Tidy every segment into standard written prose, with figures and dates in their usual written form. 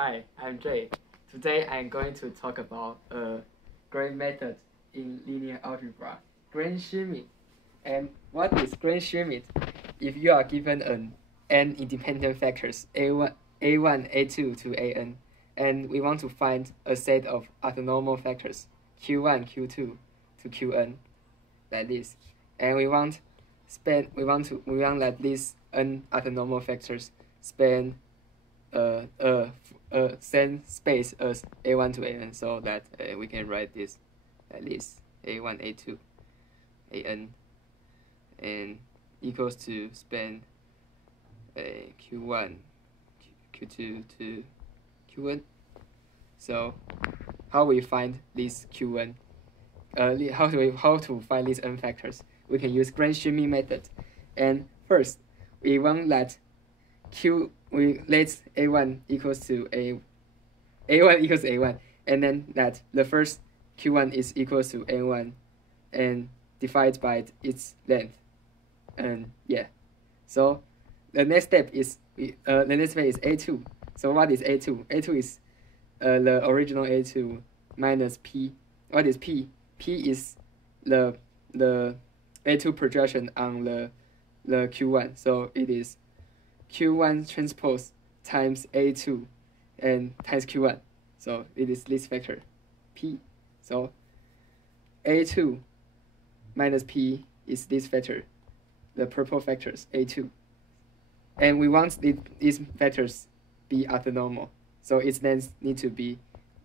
Hi, I'm Jay. Today I'm going to talk about a great method in linear algebra, Gram-Schmidt. And what is Gram-Schmidt? If you are given n independent factors a1, a2 to an, and we want to find a set of orthonormal factors q1, q2 to qn, like this, and we want that these n orthonormal factors span same space as a1 to an, so that we can write this like this: a1, a2, an, and equals to span q1, q2 to qn. So how we find this q1? How to find these n factors? We can use Gram-Schmidt method. And first, we want that let a1 equals to a1, and then that the first q1 is equals to n1, and divide by its length. And yeah, so the next step is a2. So what is a2? A2 is the original a2 minus p. What is p? P is the a2 projection on the q1. So it is q1 transpose times a2 and times q1. So it is this factor p. So a2 minus p is this factor, the purple factors a2. And we want these factors be orthonormal, so its length need to be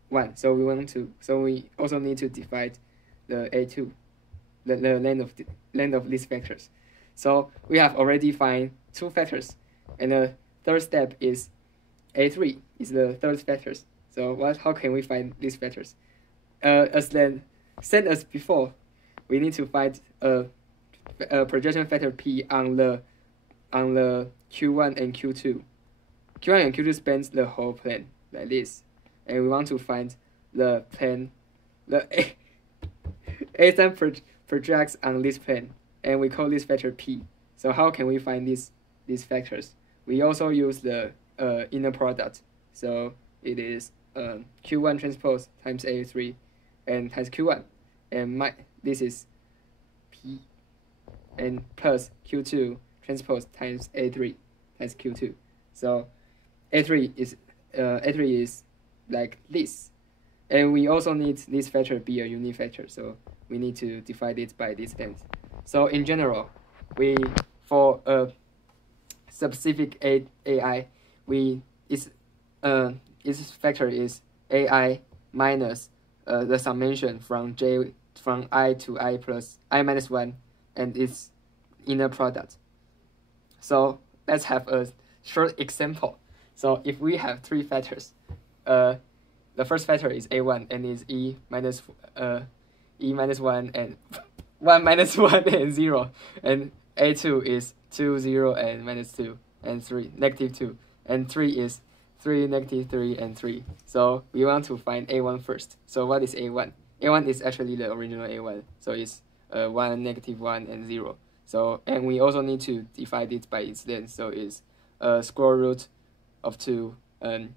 1. So we also need to divide the a2, the length of these factors. So we have already find 2 factors, and the third step is a3 is the third factors. So how can we find these factors? Same as before, we need to find a projection factor p on the q1 and q2. q1 and q2 spans the whole plane like this, and we want to find the plane, the a3 projects on this plane, and we call this factor p. So how can we find these factors? We also use the inner product. So it is q1 transpose times a3 and times q1, and this is p, and plus q2 transpose times a3 times q2. So a3 is like this, and we also need this factor be a unit factor, so we need to divide it by this length. So in general, for a specific ai, its factor is ai minus the summation from I to I plus I minus 1 and its inner product. So let's have a short example. So if we have 3 factors, the first factor is a1 and is e minus 1 and 1 minus 1 and 0, and a2 is 2, 0 and minus 2 and 3, negative 2, and 3 is 3, negative 3 and 3. So we want to find a1 first. So what is a1? a1 is actually the original a1, so it's 1, negative 1 and 0. So, and we also need to divide it by its length, so it's square root of 2 and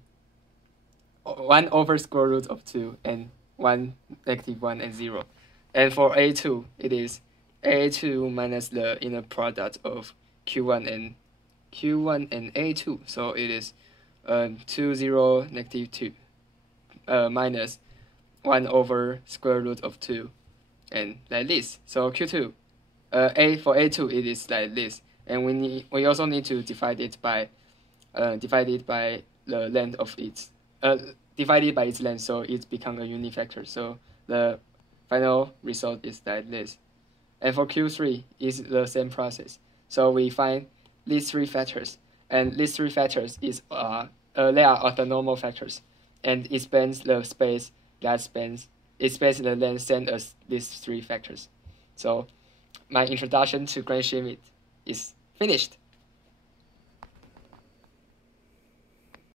1 over square root of 2 and 1, negative 1 and 0. And for a2, it is a2 minus the inner product of q1 and a2. So it is 2, 0, negative 2 minus 1 over square root of 2, and like this. So q2, for a2 it is like this, and we also need to divide it by the length of its divided by its length, so it becomes a unit factor. So the final result is like this. And for q3 is the same process. So we find these 3 factors, and these 3 factors is they are orthonormal factors, and it spans the space that spans the length same as these 3 factors. So my introduction to Gram-Schmidt is finished.